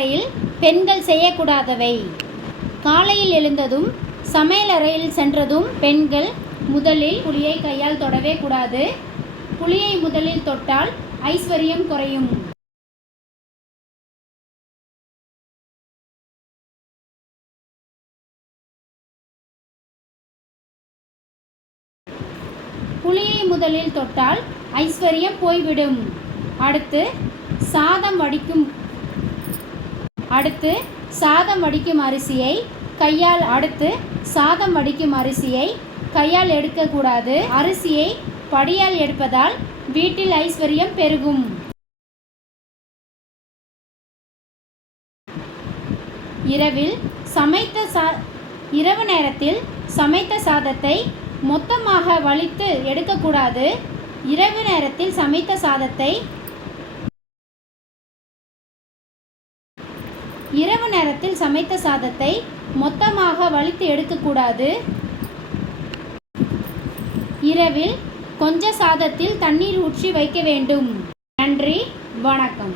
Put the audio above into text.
சமையலறையில் பெண்கள் செய்யக்கூடாதவை. காலையில் எழுந்ததும் சமையலறையில் சென்றதும் பெண்கள் முதலில் புளியை கையால் தொடவே கூடாது. புளியை முதலில் தொட்டால் ஐஸ்வர்யம் குறையும். புளியை முதலில் தொட்டால் ஐஸ்வர்யம் போய்விடும். அடுத்து சாதம் வடிக்கும் அரிசியை கையால் எடுக்கக்கூடாது. அரிசியை படியால் எடுப்பதால் வீட்டில் ஐஸ்வர்யம் பெருகும். இரவு நேரத்தில் சமைத்த சாதத்தை மொத்தமாக வலித்து எடுக்கக்கூடாது. இரவு நேரத்தில் சமைத்த சாதத்தை மொத்தமாக வலித்து எடுக்கக்கூடாது. இரவில் கொஞ்ச சாதத்தில் தண்ணீர் ஊற்றி வைக்க வேண்டும். நன்றி, வணக்கம்.